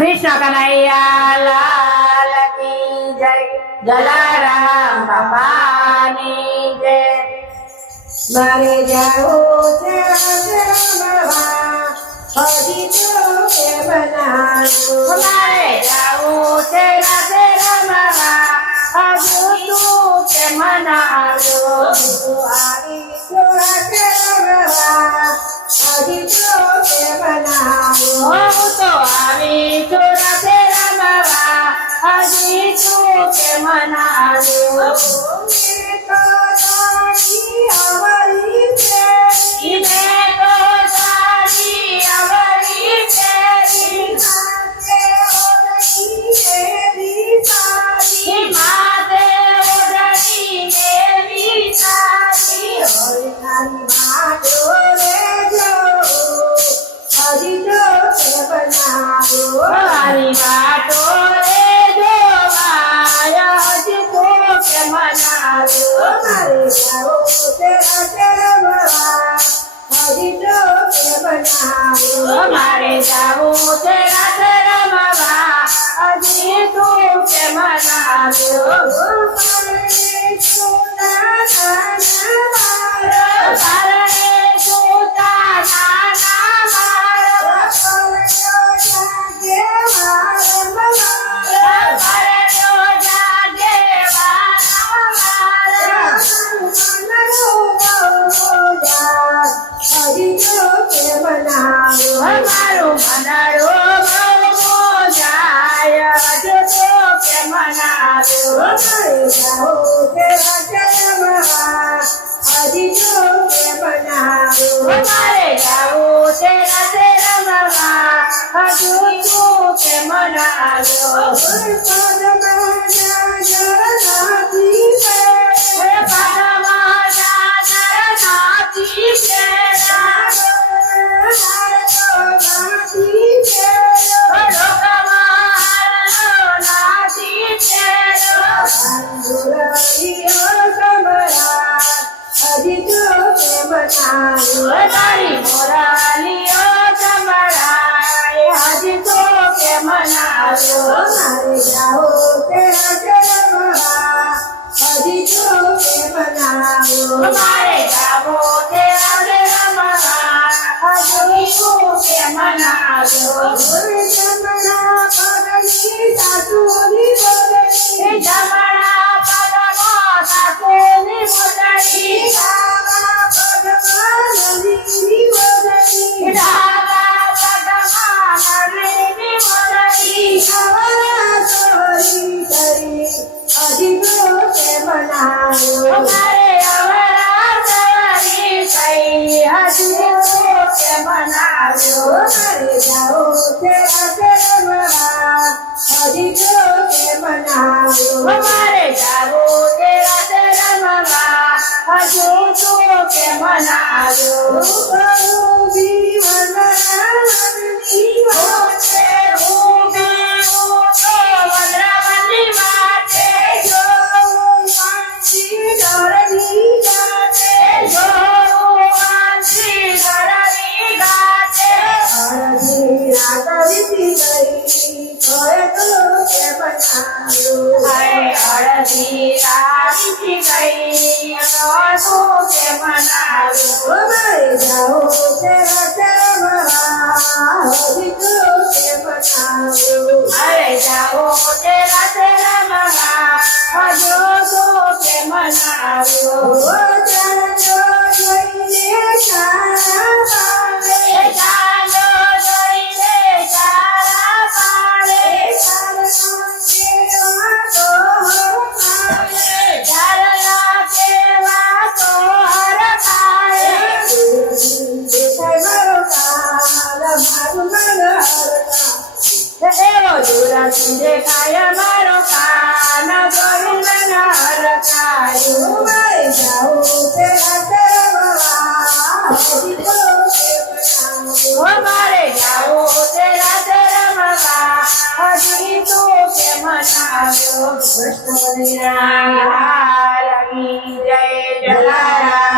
कृष्ण कन्हैया लाल की जय। जलाराम बापाની જય। મારે જાવું છે રમવા, હજી તો કે બનાવું. મારે જાવું છે રાધે રમવા, હજુ તું કે મનાવ્યો। તું આવી તો રાધે રમવા, હજી તો કે બનાવું. હું તો આવી છું રાધે રમવા, હજી તું કે મનાવ્યો। મેં તો તારી અવળી ફેરી, માથે ઓઢણી એવી સારી. માથે ઓઢણી એવી સારી, હોય તારી વાતો લેજો, હજી તો કે બનાવો. મારી વાતો રે જોવાય, હજી તું કે મનાવ્યો। મારે જાવું છે રાધે રમવા, હજી તો કે બનાવો. મારે જાવું છે રાધે રમવા, હજી તું કે મનાવ્યો। કારણે સૂતા નાના મારા, પરણો જાગે વાલા મારા। મારું મનાડું બહુ જાય, હજુ તું કે મનાવ્યો। મારે જાવું છે રાધે રમવા, હજુ તું કે મનાવ્યો। પાદમાં જાજર નાથી ફેરા, લોકમાં હાલો નાથી ફેરો। તારી મોરાલીઓ સંભળાય, હજી તું કે મનાવ્યો। મારે જાવું છે હજી તો કે બનાવો। મારે જાવું છે રાધે રમવા, હજી તું કે મનાવ્યો। જમણા પગની સાસુની બોલણી, જમણા પગમાં સાસુની મોજડી, ડાબા પગમાં નદીની બોલણી, ડાબા પગમાં નળીની મોજડી। ખવડા ચોરી કરી, હજી તો કે બનાવો। મારે અવરા સવારી થઈ, હજી તું કે મનાવ્યો। મારે જાવું છે રાધે રમવા, હજી તો કે બનાવો। મારે જાવું છે રાધે રમવા, હજુ તું કે મનાવ્યો। હું જીવન રામની વાતે, હું બીવું તો વનરાવની વાતે, જોઉં વાંચી ડરની ગાતે, જોઉં વાંચી ઘરની ગાતે। અડધી રાત વીતી ગઈ, તોય તો કે બનાવો। અડધી રાત વીતી ગઈ, તો તું કે મનાવ્યો। મારે જાવું છે રાધે રમવા, હજી તો કે બનાવો। મારે જાવું છે રાધે રમવા, હજુ તું કે મનાવ્યો। ચાંદો જોઈને સારા પાવે, ચાંદો જોઈને સારા પાડે, ચાંદનો કેવા તો પાવે, ચારલા કેવા તો હરખાય। દેખાય મારો કાલ, મારું મન હરખા। એવો દૂરથી દેખાય મારો કાન, જોઈને મન હરખાયું। મારે જાવું છે રાધે રમવા, હજી તો કે બનાવો। મારે જાવું છે રાધે રમવા, હજી તું કે મનાવ્યો। કૃષ્ણ કનૈયા લાલ કી જય। જલારામ